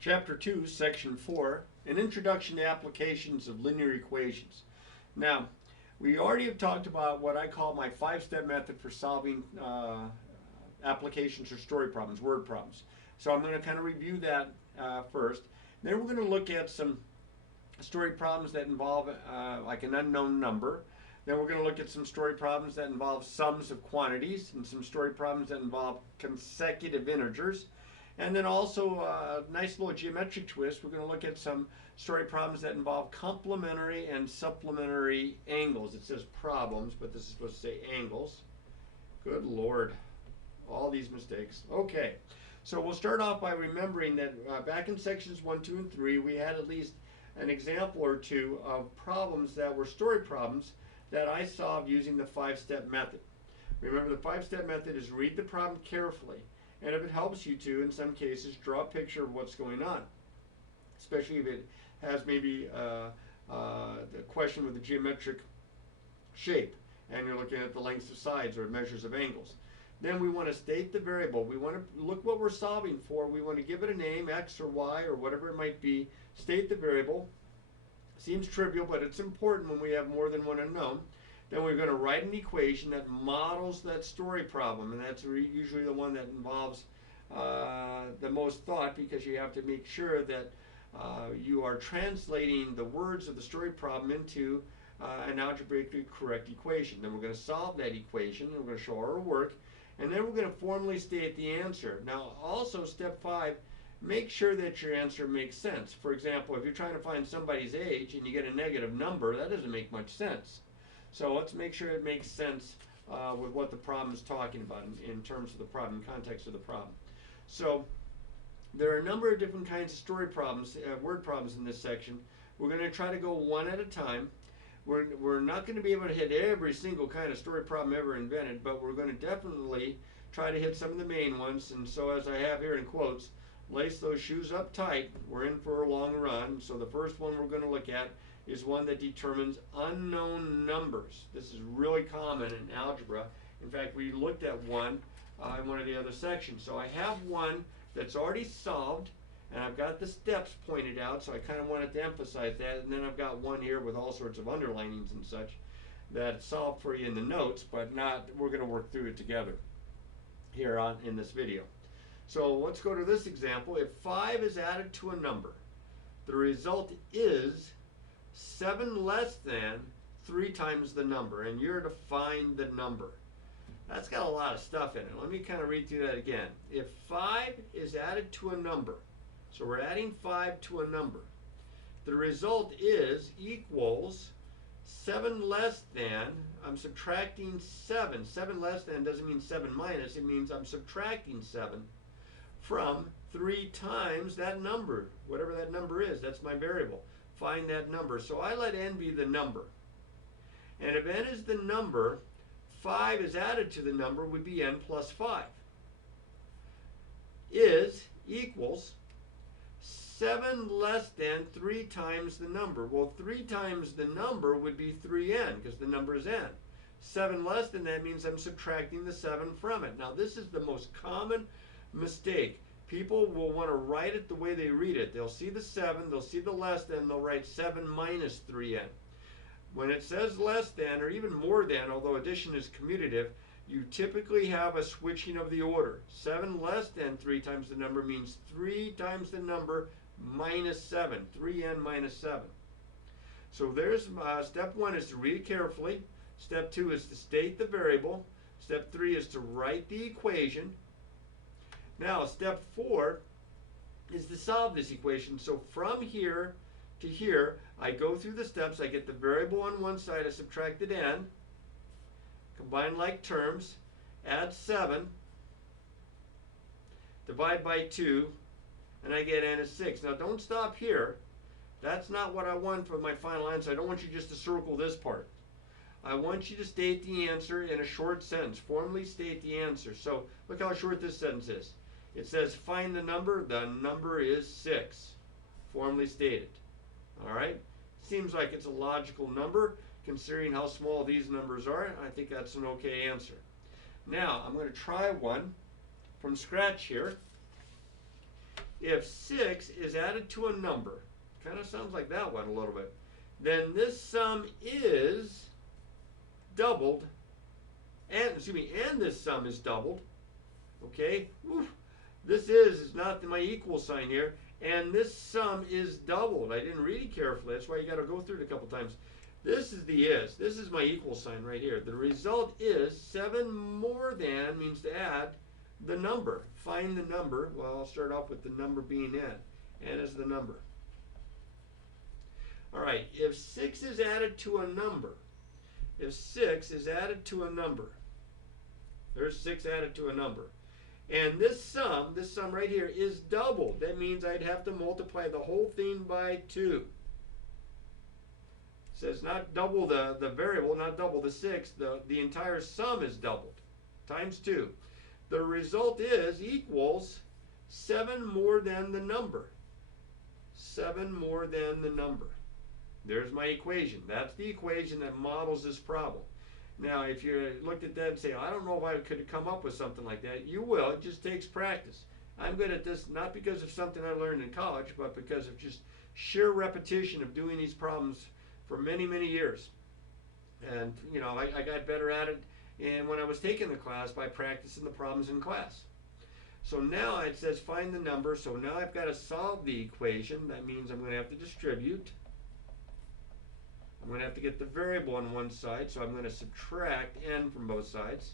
Chapter 2, Section 4, An Introduction to Applications of Linear Equations. Now, we already have talked about what I call my five-step method for solving applications or story problems, word problems. So I'm going to kind of review that first. Then we're going to look at some story problems that involve like an unknown number. Then we're going to look at some story problems that involve sums of quantities and some story problems that involve consecutive integers. And then also a nice little geometric twist, we're going to look at some story problems that involve complementary and supplementary angles. It says problems, but this is supposed to say angles. Good Lord, all these mistakes. Okay, so we'll start off by remembering that back in sections 1, 2, and 3, we had at least an example or two of problems that were story problems that I solved using the five-step method. Remember, the five-step method is read the problem carefully. And if it helps you to, in some cases, draw a picture of what's going on, especially if it has maybe the question with a geometric shape and you're looking at the lengths of sides or measures of angles. Then we want to state the variable. We want to look what we're solving for. We want to give it a name, x or y or whatever it might be. State the variable. Seems trivial, but it's important when we have more than one unknown. Then we're going to write an equation that models that story problem, and that's usually the one that involves the most thought, because you have to make sure that you are translating the words of the story problem into an algebraically correct equation. Then we're going to solve that equation, and we're going to show our work, and then we're going to formally state the answer. Now, also, step 5, make sure that your answer makes sense. For example, if you're trying to find somebody's age and you get a negative number, that doesn't make much sense. So let's make sure it makes sense with what the problem is talking about in terms of the problem, in context of the problem. So there are a number of different kinds of story problems, word problems in this section. We're going to try to go one at a time. We're not going to be able to hit every single kind of story problem ever invented, but we're going to definitely try to hit some of the main ones. And so, as I have here in quotes, lace those shoes up tight. We're in for a long run. So the first one we're going to look at is one that determines unknown numbers. This is really common in algebra. In fact, we looked at one in one of the other sections. So I have one that's already solved, and I've got the steps pointed out, so I kind of wanted to emphasize that. And then I've got one here with all sorts of underlinings and such that's solved for you in the notes, but not, we're going to work through it together here on in this video. So let's go to this example. If 5 is added to a number, the result is 7 less than 3 times the number, and you're to find the number. That's got a lot of stuff in it. Let me kind of read through that again. If 5 is added to a number, so we're adding 5 to a number, the result is equals 7 less than, I'm subtracting 7. 7 less than doesn't mean 7 minus, it means I'm subtracting 7 from 3 times that number, whatever that number is. That's my variable. Find that number. So I let n be the number. And if n is the number, 5 is added to the number would be n plus 5. Is equals 7 less than 3 times the number. Well, 3 times the number would be 3n, because the number is n. 7 less than that means I'm subtracting the 7 from it. Now, this is the most common mistake. People will want to write it the way they read it. They'll see the 7, they'll see the less than, they'll write 7 minus 3n. When it says less than, or even more than, although addition is commutative, you typically have a switching of the order. 7 less than 3 times the number means 3 times the number minus 7, 3n minus 7. So there's step 1 is to read it carefully. Step 2 is to state the variable. Step 3 is to write the equation. Now, step 4 is to solve this equation. So from here to here, I go through the steps. I get the variable on one side, I subtracted n, combine like terms, add 7, divide by 2, and I get n is 6. Now, don't stop here. That's not what I want for my final answer. I don't want you just to circle this part. I want you to state the answer in a short sentence. Formally state the answer. So look how short this sentence is. It says find the number. The number is 6. Formally stated. All right? Seems like it's a logical number considering how small these numbers are. I think that's an okay answer. Now I'm going to try one from scratch here. if 6 is added to a number, kind of sounds like that one a little bit, then this sum is doubled, and and this sum is doubled. Okay, oof. This is not my equal sign here, and this sum is doubled. I didn't read it carefully. That's why you got to go through it a couple times. This is the is. This is my equal sign right here. The result is 7 more than means to add the number. Find the number. Well, I'll start off with the number being n. N is the number. All right, if 6 is added to a number, if 6 is added to a number, there's 6 added to a number, and this sum right here is doubled. That means I'd have to multiply the whole thing by 2. It says not double the variable, not double the 6, the entire sum is doubled, times 2. The result is equals 7 more than the number. 7 more than the number. There's my equation. That's the equation that models this problem. Now, if you looked at that and say, I don't know if I could come up with something like that, you will. It just takes practice. I'm good at this not because of something I learned in college, but because of just sheer repetition of doing these problems for many, many years. And, you know, I got better at it and when I was taking the class by practicing the problems in class. So now it says find the number. So now I've got to solve the equation. That means I'm going to have to distribute. I'm going to have to get the variable on one side, so I'm going to subtract n from both sides.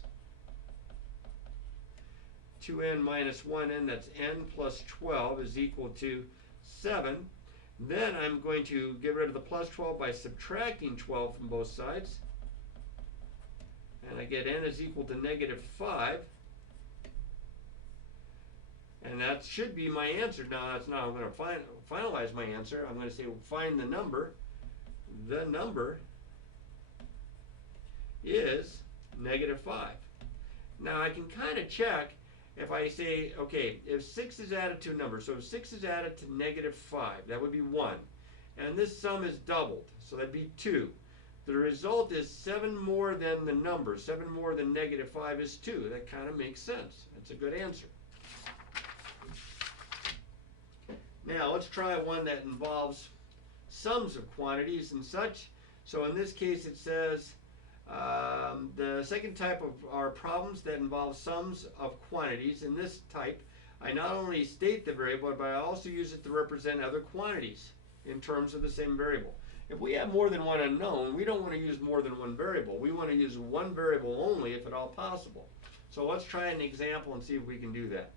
2n minus 1n, that's n plus 12 is equal to 7. Then I'm going to get rid of the plus 12 by subtracting 12 from both sides. And I get n is equal to negative 5. And that should be my answer. Now that's not, I'm going to finalize my answer. I'm going to say find the number. The number is negative 5. Now I can kind of check if I say, okay, if 6 is added to a number, so if 6 is added to negative 5, that would be 1. And this sum is doubled, so that'd be 2. The result is 7 more than the number. 7 more than negative 5 is 2. That kind of makes sense. That's a good answer. Now let's try one that involves sums of quantities and such. So in this case it says the second type of are problems that involve sums of quantities. In this type, I not only state the variable, but I also use it to represent other quantities in terms of the same variable. If we have more than one unknown, we don't want to use more than one variable. We want to use one variable only if at all possible. So let's try an example and see if we can do that.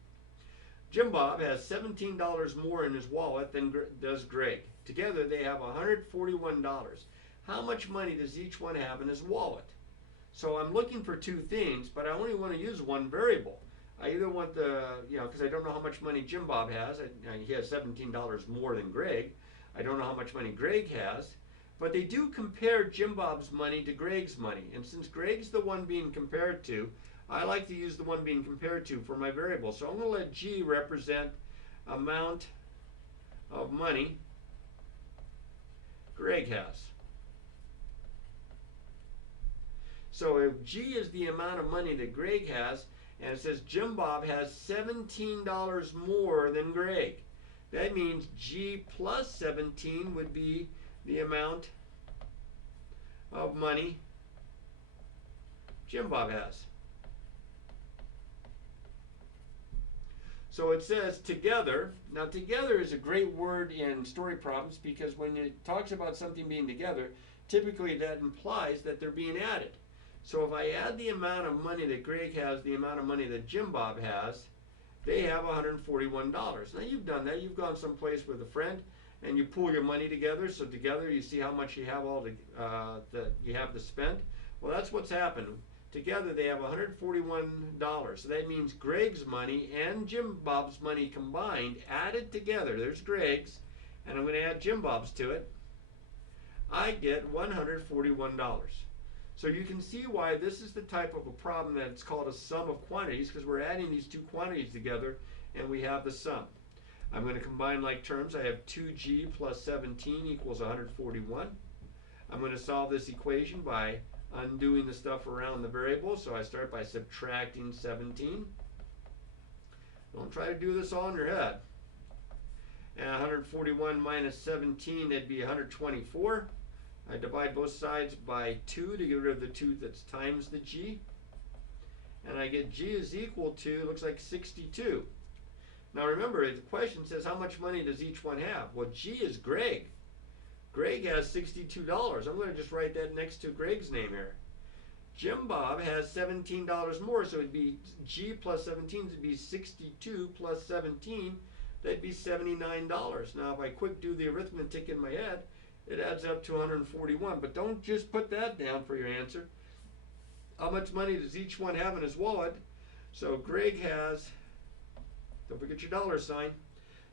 Jim Bob has $17 more in his wallet than does Greg. Together they have $141. How much money does each one have in his wallet? So I'm looking for two things, but I only want to use one variable. I either want the, because I don't know how much money Jim Bob has. He has $17 more than Greg. I don't know how much money Greg has. But they do compare Jim Bob's money to Greg's money. And since Greg's the one being compared to, I like to use the one being compared to for my variable. So I'm going to let G represent amount of money Greg has. So if G is the amount of money that Greg has, and it says Jim Bob has $17 more than Greg, that means G plus 17 would be the amount of money Jim Bob has. So it says together. Now together is a great word in story problems because when it talks about something being together, typically that implies that they're being added. So if I add the amount of money that Greg has, the amount of money that Jim Bob has, they have $141. Now you've done that. You've gone someplace with a friend and you pool your money together. So together you see how much you have that you have to spend. Well, that's what's happened. Together they have $141. So that means Greg's money and Jim Bob's money combined, added together, there's Greg's, and I'm going to add Jim Bob's to it, I get $141. So you can see why this is the type of a problem that's called a sum of quantities, because we're adding these two quantities together and we have the sum. I'm going to combine like terms. I have 2G plus 17 equals 141. I'm going to solve this equation by undoing the stuff around the variable. So I start by subtracting 17. Don't try to do this all in your head. 141 minus 17, that'd be 124. I divide both sides by 2 to get rid of the 2 that's times the g. And I get g is equal to, looks like 62. Now remember, the question says how much money does each one have? Well, g is Greg. Greg has $62. I'm going to just write that next to Greg's name here. Jim Bob has $17 more, so it'd be g plus 17 would be 62 plus 17. That'd be $79. Now, if I quick do the arithmetic in my head, it adds up to 141. But don't just put that down for your answer. How much money does each one have in his wallet? So Greg has, don't forget your dollar sign,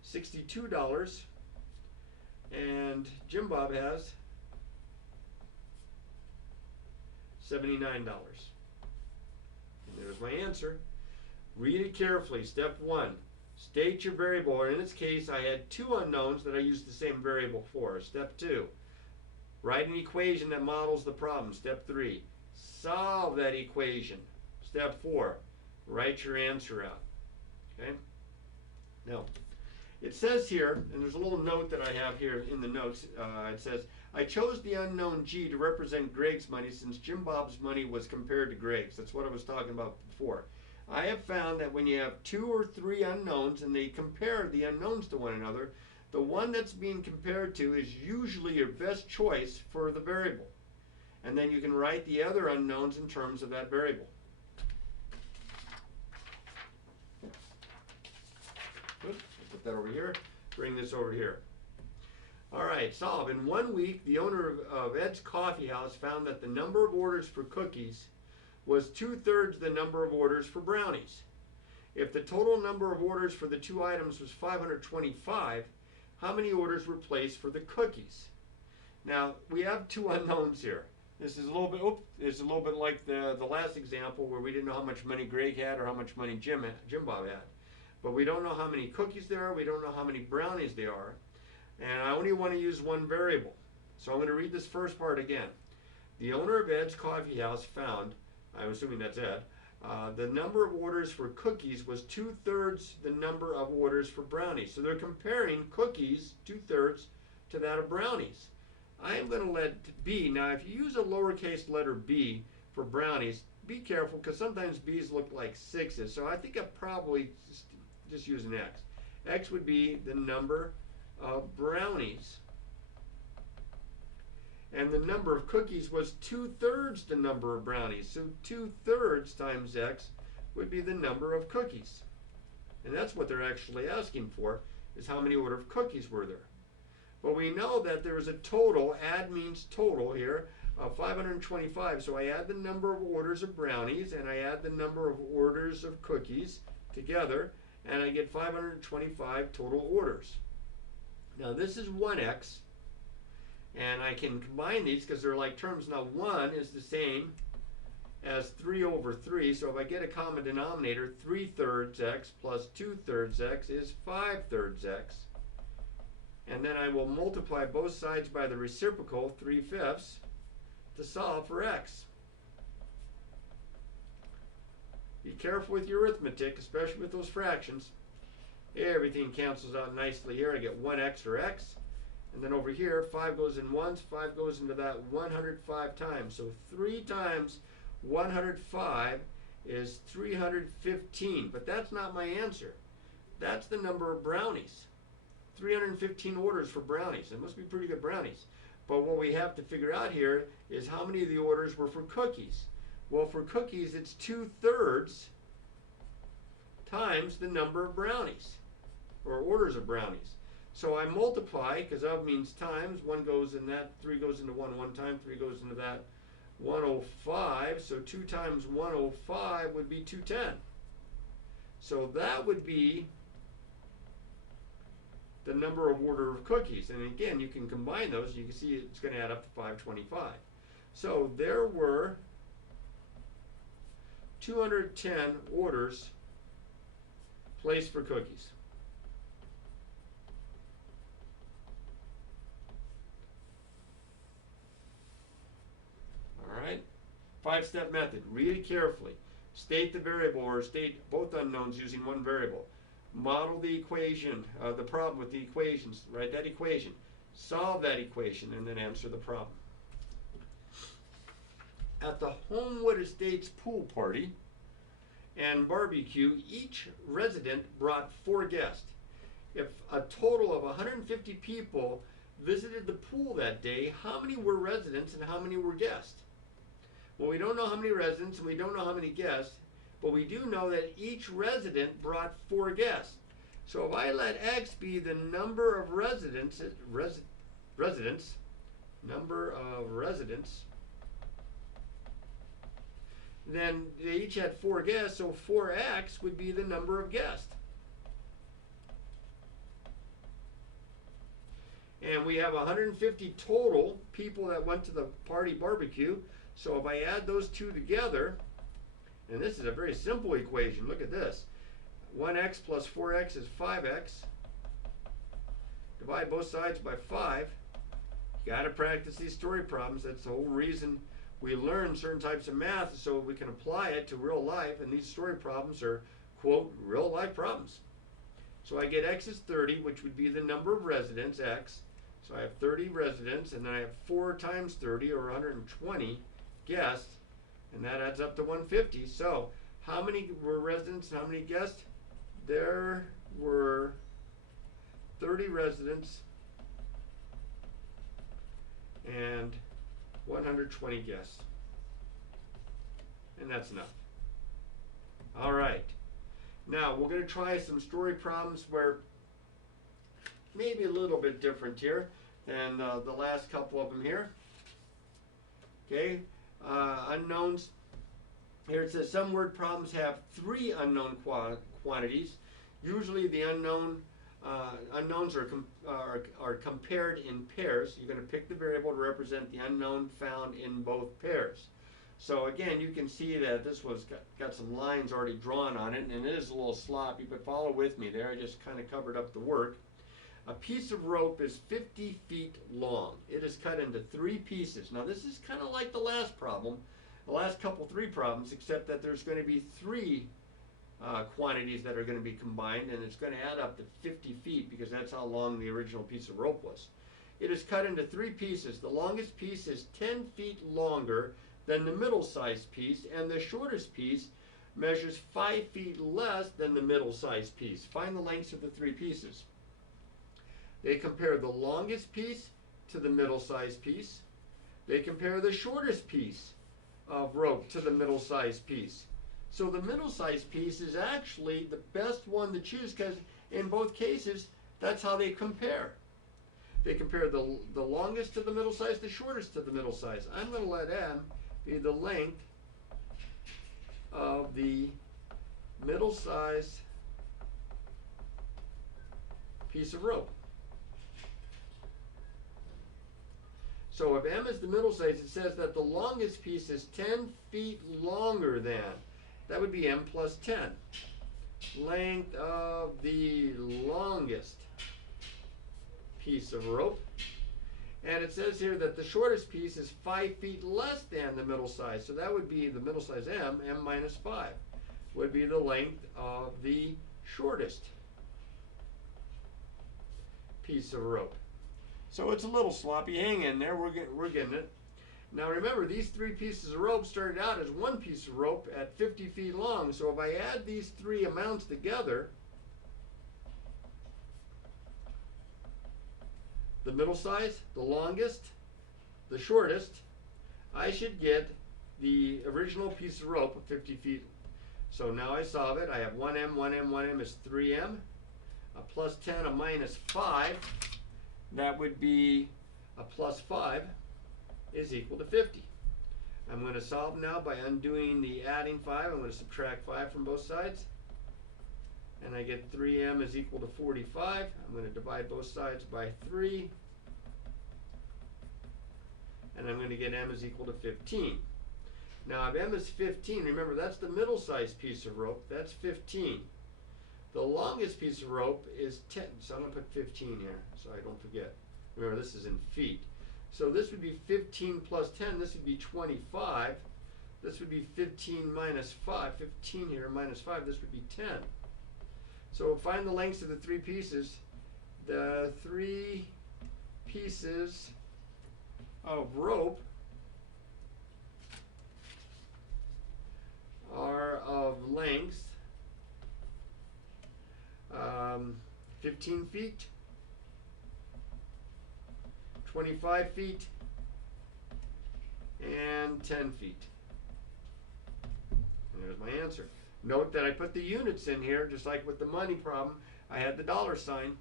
$62. And Jim Bob has $79. And there's my answer. Read it carefully. Step 1. State your variable, or in this case I had 2 unknowns that I used the same variable for. Step 2. Write an equation that models the problem. Step 3. Solve that equation. Step 4. Write your answer out. Okay? Now, it says here, and there's a little note that I have here in the notes. It says, I chose the unknown G to represent Greg's money since Jim Bob's money was compared to Greg's. That's what I was talking about before. I have found that when you have 2 or 3 unknowns and they compare the unknowns to one another, the one that's being compared to is usually your best choice for the variable. And then you can write the other unknowns in terms of that variable. Oops, put that over here. Bring this over here. All right, solve. In 1 week, the owner of Ed's Coffee House found that the number of orders for cookies was 2/3 the number of orders for brownies. If the total number of orders for the 2 items was 525, how many orders were placed for the cookies? Now, we have 2 unknowns here. This is a little bit like the last example where we didn't know how much money Greg had or how much money Jim Bob had. But we don't know how many cookies there are, we don't know how many brownies there are, and I only want to use one variable. So I'm going to read this first part again. The owner of Ed's Coffee House found, I'm assuming that's Ed, the number of orders for cookies was 2/3 the number of orders for brownies. So they're comparing cookies, 2/3, to that of brownies. I am going to let B, now if you use a lowercase letter b for brownies, be careful because sometimes b's look like 6's. So I think I'll probably just use an x. X would be the number of brownies. And the number of cookies was 2/3 the number of brownies. So 2/3 times x would be the number of cookies. And that's what they're actually asking for, is how many order of cookies were there. But we know that there is a total, add means total here, of 525. So I add the number of orders of brownies and I add the number of orders of cookies together, and I get 525 total orders. Now this is 1x. And I can combine these because they're like terms. Now 1 is the same as 3/3. So if I get a common denominator, 3/3 x plus 2/3 x is 5/3 x. And then I will multiply both sides by the reciprocal, 3/5, to solve for x. Be careful with your arithmetic, especially with those fractions. Everything cancels out nicely here. I get 1x or x. And then over here, 5 goes in once, 5 goes into that 105 times. So 3 times 105 is 315. But that's not my answer. That's the number of brownies. 315 orders for brownies. It must be pretty good brownies. But what we have to figure out here is how many of the orders were for cookies. Well, for cookies, it's 2/3 times the number of brownies, or orders of brownies. So I multiply, because of means times, 1 goes in that, 3 goes into 1 time, 3 goes into that, 105. So 2 times 105 would be 210. So that would be the number of order of cookies. And again, you can combine those. You can see it's going to add up to 525. So there were 210 orders placed for cookies. All right, 5-step method. Read it carefully. State the variable, or state both unknowns using one variable. model the equation, the problem with the equations, write that equation, solve that equation, and then answer the problem. At the Homewood Estates pool party and barbecue, each resident brought 4 guests. If a total of 150 people visited the pool that day, how many were residents and how many were guests? Well, we don't know how many residents and we don't know how many guests, but we do know that each resident brought 4 guests. So if I let X be the number of residents, then they each had 4 guests, so 4x would be the number of guests. And we have 150 total people that went to the party barbecue. So if I add those two together, and this is a very simple equation, look at this. 1x plus 4x is 5x. Divide both sides by 5. You got to practice these story problems. That's the whole reason we learn certain types of math, so we can apply it to real life. And these story problems are, quote, real life problems. So I get x is 30, which would be the number of residents, x. So I have 30 residents, and then I have 4 times 30, or 120 guests, and that adds up to 150. So how many were residents and how many guests? There were 30 residents and 120 guests. And that's enough. All right. Now we're going to try some story problems where maybe a little bit different here than the last couple of them here. Okay, unknowns. Here it says some word problems have 3 unknown quantities. Usually the unknowns are compared in pairs. You're going to pick the variable to represent the unknown found in both pairs. So again, you can see that this was got some lines already drawn on it, and it is a little sloppy, but follow with me there. I just kind of covered up the work. A piece of rope is 50 feet long. It is cut into 3 pieces. Now this is kind of like the last problem, the last couple 3 problems, except that there's going to be 3 quantities that are going to be combined, and it's going to add up to 50 feet because that's how long the original piece of rope was. It is cut into 3 pieces. The longest piece is 10 feet longer than the middle-sized piece, and the shortest piece measures 5 feet less than the middle-sized piece. Find the lengths of the 3 pieces. They compare the longest piece to the middle-sized piece. They compare the shortest piece of rope to the middle-sized piece. So the middle-sized piece is actually the best one to choose because in both cases, that's how they compare. They compare the longest to the middle size, the shortest to the middle size. I'm going to let M be the length of the middle size piece of rope. So if M is the middle size, it says that the longest piece is 10 feet longer than. That would be M plus 10. Length of the longest piece of rope. And it says here that the shortest piece is 5 feet less than the middle size. So that would be the middle size M minus 5, would be the length of the shortest piece of rope. So it's a little sloppy. Hang in there. We're getting it. Now remember, these 3 pieces of rope started out as 1 piece of rope at 50 feet long. So if I add these 3 amounts together, the middle size, the longest, the shortest, I should get the original piece of rope of 50 feet. So now I solve it. I have 1M, 1M, 1M is 3M. A plus 10, a minus 5. That would be a plus 5 is equal to 50. I'm going to solve now by undoing the adding 5. I'm going to subtract 5 from both sides. And I get 3M is equal to 45. I'm going to divide both sides by 3. And I'm going to get M is equal to 15. Now if M is 15, remember that's the middle sized piece of rope. That's 15. The longest piece of rope is 10. So I'm going to put 15 here so I don't forget. Remember, this is in feet. So this would be 15 plus 10. This would be 25. This would be 15 minus 5. 15 here minus 5. This would be 10. So find the lengths of the three pieces. The three pieces of rope are of length 15 feet, 25 feet, and 10 feet. And there's my answer. Note that I put the units in here, just like with the money problem. I had the dollar sign.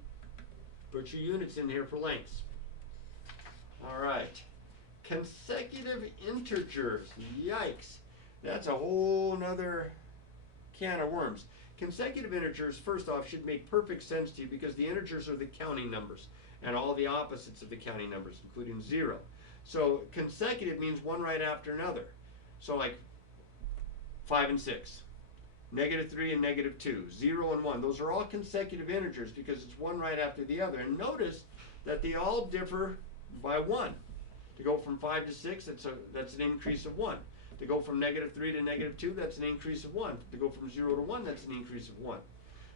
Put your units in here for lengths. All right. Consecutive integers. Yikes. That's a whole nother can of worms. Consecutive integers, first off, should make perfect sense to you because the integers are the counting numbers and all the opposites of the counting numbers, including 0. So consecutive means one right after another. So like 5 and 6, -3 and -2, 0 and 1. Those are all consecutive integers because it's one right after the other. And notice that they all differ by 1. To go from 5 to 6, that's an increase of 1. To go from -3 to -2, that's an increase of 1. To go from 0 to 1, that's an increase of 1.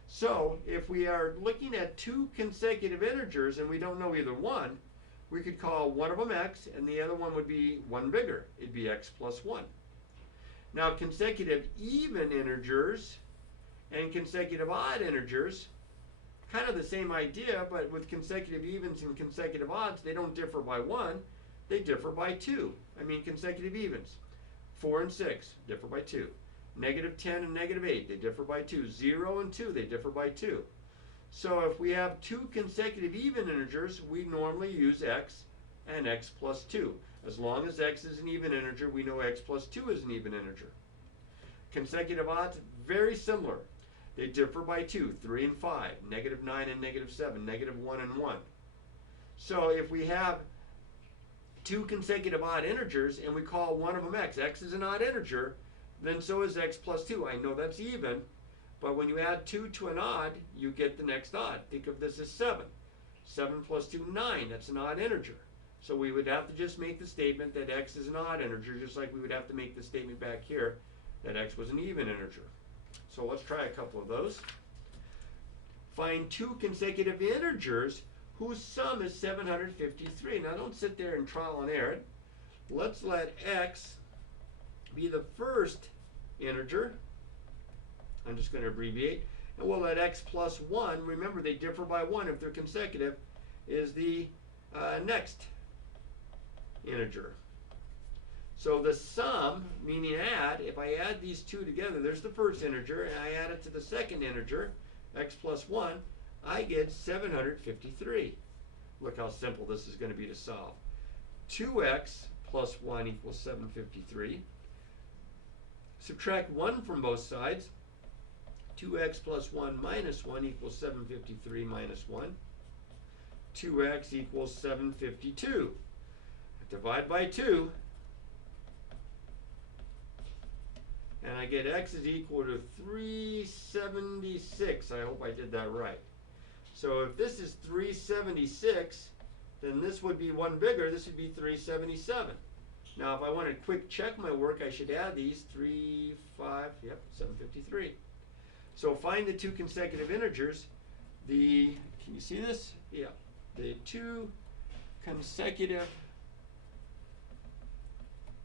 So if we are looking at two consecutive integers and we don't know either one, we could call one of them x and the other one would be one bigger. It'd be x plus 1. Now consecutive even integers and consecutive odd integers, kind of the same idea, but with consecutive evens and consecutive odds, they don't differ by 1, they differ by 2. I mean consecutive evens. 4 and 6 differ by 2. -10 and -8, they differ by 2. 0 and 2, they differ by 2. So if we have two consecutive even integers, we normally use x and x plus 2. As long as x is an even integer, we know x plus 2 is an even integer. Consecutive odds, very similar. They differ by 2, 3 and 5, -9 and -7, -1 and 1. So if we have two consecutive odd integers and we call one of them x is an odd integer, then so is x plus 2. I know that's even, but when you add 2 to an odd, you get the next odd. Think of this as 7. 7 plus 2, 9. That's an odd integer. So we would have to just make the statement that x is an odd integer, just like we would have to make the statement back here that x was an even integer. So let's try a couple of those. Find two consecutive integers whose sum is 753. Now don't sit there and trial and error it. Let's let x be the first integer. I'm just going to abbreviate. And we'll let x plus 1, remember they differ by 1 if they're consecutive, is the next integer. So the sum, meaning add, if I add these two together, there's the first integer, and I add it to the second integer, x plus 1, I get 753. Look how simple this is going to be to solve. 2x plus 1 equals 753. Subtract 1 from both sides. 2x plus 1 minus 1 equals 753 minus 1. 2x equals 752. Divide by 2. And I get x is equal to 376. I hope I did that right. So if this is 376, then this would be one bigger. This would be 377. Now if I want to quick check my work, I should add these 3, 5, yep, 753. So find the two consecutive integers. Can you see this? Yeah. The two consecutive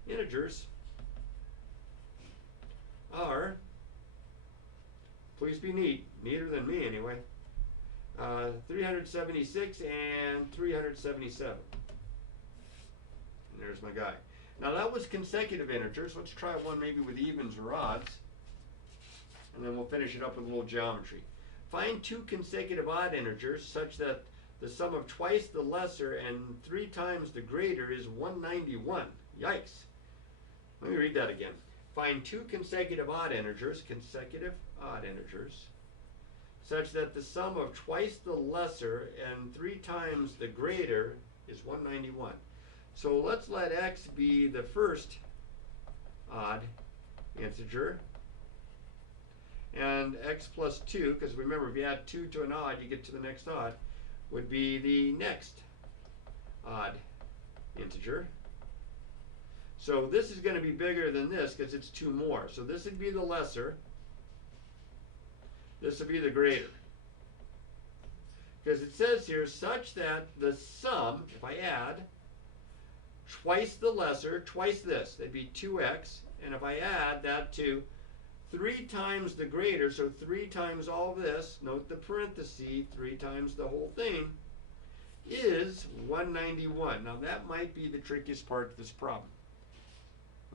integers are, please be neat, neater than me anyway, 376 and 377. And there's my guy. Now that was consecutive integers. Let's try one maybe with evens or odds. And then we'll finish it up with a little geometry. Find two consecutive odd integers such that the sum of twice the lesser and 3 times the greater is 191. Yikes. Let me read that again. Find two consecutive odd integers, such that the sum of twice the lesser and 3 times the greater is 191. So let's let x be the first odd integer, and x plus 2, because remember if you add 2 to an odd, you get to the next odd, would be the next odd integer. So this is going to be bigger than this because it's 2 more. So this would be the lesser. This would be the greater. Because it says here, such that the sum, if I add twice the lesser, twice this, that'd be 2x. And if I add that to 3 times the greater, so 3 times all this, note the parenthesis, 3 times the whole thing, is 191. Now that might be the trickiest part of this problem.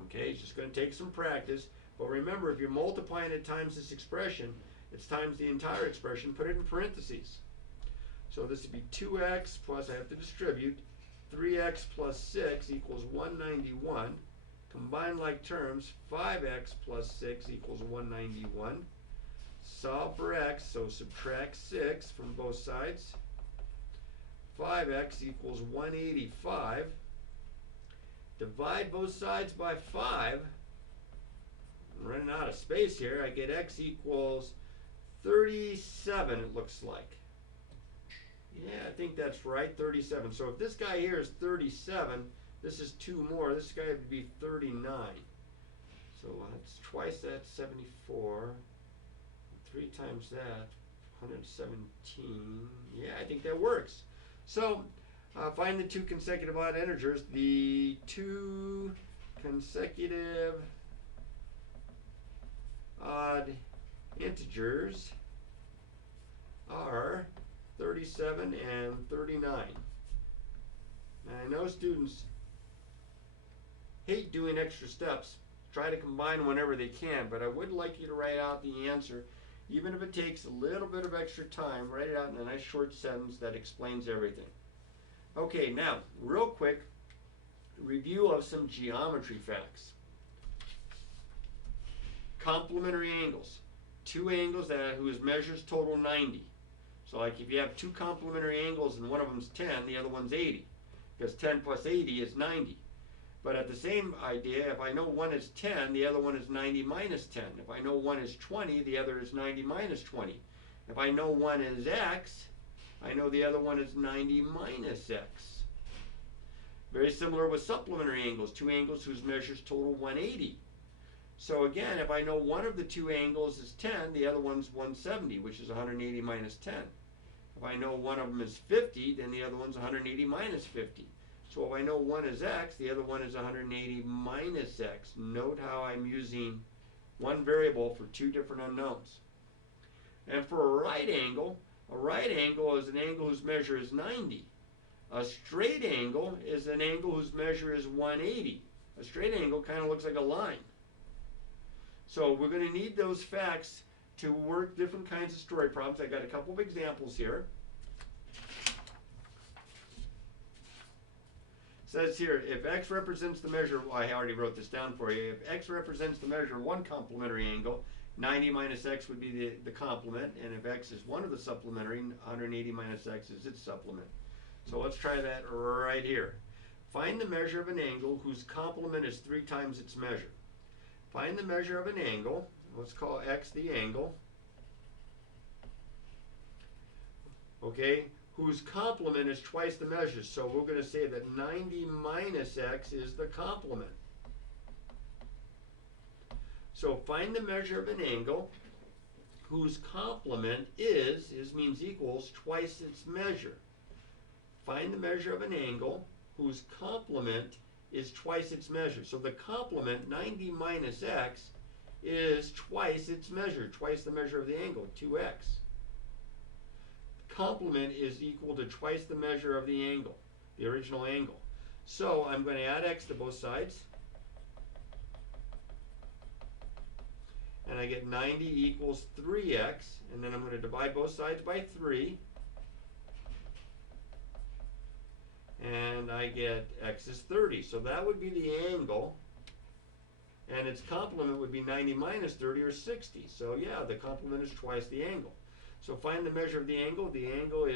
Okay, it's just going to take some practice. But remember, if you're multiplying it times this expression, it's times the entire expression, put it in parentheses. So this would be 2x plus, I have to distribute, 3x plus 6 equals 191. Combine like terms, 5x plus 6 equals 191. Solve for x, so subtract 6 from both sides. 5x equals 185. Divide both sides by 5. I'm running out of space here. I get x equals 37, it looks like. Yeah, I think that's right, 37. So if this guy here is 37, this is 2 more. This guy would be 39. So that's twice that, 74. 3 times that, 117. Yeah, I think that works. So find the 2 consecutive odd integers. The 2 consecutive odd integers are 37 and 39. Now, I know students hate doing extra steps, try to combine whenever they can, but I would like you to write out the answer, even if it takes a little bit of extra time. Write it out in a nice short sentence that explains everything. Okay, now, real quick, review of some geometry facts. Complementary angles. 2 angles whose measures total 90. So like if you have 2 complementary angles and one of them's 10, the other one's 80. Because 10 plus 80 is 90. But at the same idea, if I know one is 10, the other one is 90 minus 10. If I know one is 20, the other is 90 minus 20. If I know one is x, I know the other one is 90 minus x. Very similar with supplementary angles, 2 angles whose measures total 180. So again, if I know one of the 2 angles is 10, the other one's 170, which is 180 minus 10. If I know one of them is 50, then the other one's 180 minus 50. So if I know one is x, the other one is 180 minus x. Note how I'm using one variable for 2 different unknowns. And for a right angle is an angle whose measure is 90. A straight angle is an angle whose measure is 180. A straight angle kind of looks like a line. So we're going to need those facts to work different kinds of story problems. I got a couple of examples here. It says here, if x represents the measure, well, I already wrote this down for you. If x represents the measure of one complementary angle, 90 minus x would be the complement. And if x is one of the supplementary, 180 minus x is its supplement. So let's try that right here. Find the measure of an angle whose complement is 3 times its measure. Find the measure of an angle. Let's call x the angle. Okay, whose complement is twice the measure. So we're going to say that 90 minus x is the complement. So find the measure of an angle whose complement is means equals, twice its measure. Find the measure of an angle whose complement is twice its measure. So the complement, 90 minus x, is twice its measure, twice the measure of the angle, 2x. Complement is equal to twice the measure of the angle, the original angle. So I'm going to add x to both sides. And I get 90 equals 3x. And then I'm going to divide both sides by 3. And I get x is 30. So that would be the angle. And its complement would be 90 minus 30, or 60. So yeah, the complement is twice the angle. So find the measure of the angle. The angle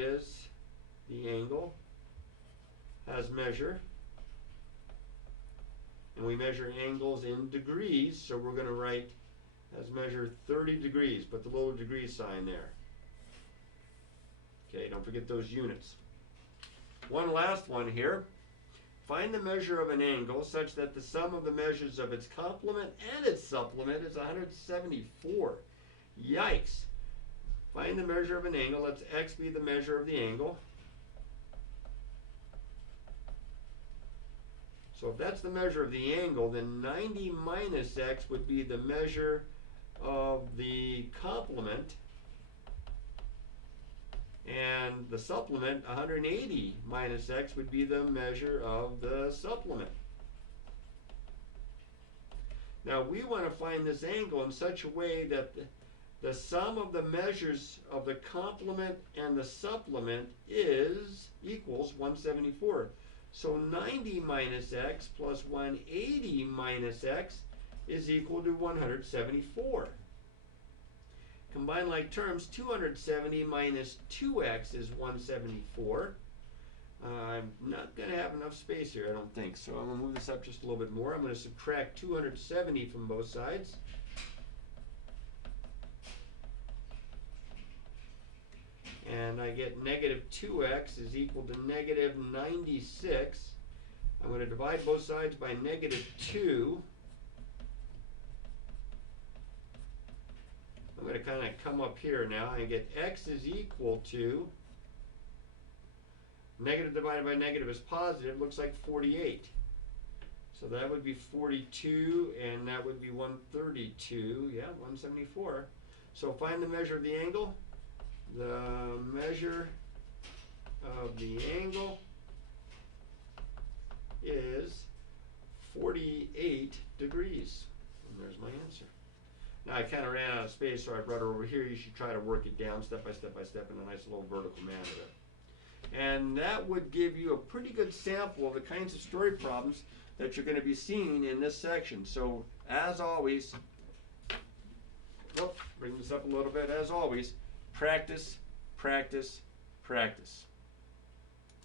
has measure. And we measure angles in degrees. So we're going to write has measure 30 degrees. Put the little degree sign there. Okay, don't forget those units. One last one here. Find the measure of an angle such that the sum of the measures of its complement and its supplement is 174. Yikes. Find the measure of an angle. Let's x be the measure of the angle. So if that's the measure of the angle, then 90 minus x would be the measure of the complement. And the supplement, 180 minus x, would be the measure of the supplement. Now we want to find this angle in such a way that the sum of the measures of the complement and the supplement equals 174. So 90 minus x plus 180 minus x is equal to 174. Combine like terms, 270 minus 2x is 174. I'm not going to have enough space here, I don't think. So I'm going to move this up just a little bit more. I'm going to subtract 270 from both sides. And I get negative 2x is equal to negative 96. I'm going to divide both sides by negative 2. I'm going to kind of come up here now and get x is equal to, negative divided by negative is positive, looks like 48. So that would be 42, and that would be 132, yeah, 174. So find the measure of the angle. The measure of the angle is 48 degrees. And there's my answer. Now I kind of ran out of space, so I brought it over here. You should try to work it down step by step by step in a nice little vertical manner there. And that would give you a pretty good sample of the kinds of story problems that you're going to be seeing in this section. So as always, bring this up a little bit, as always, practice, practice, practice.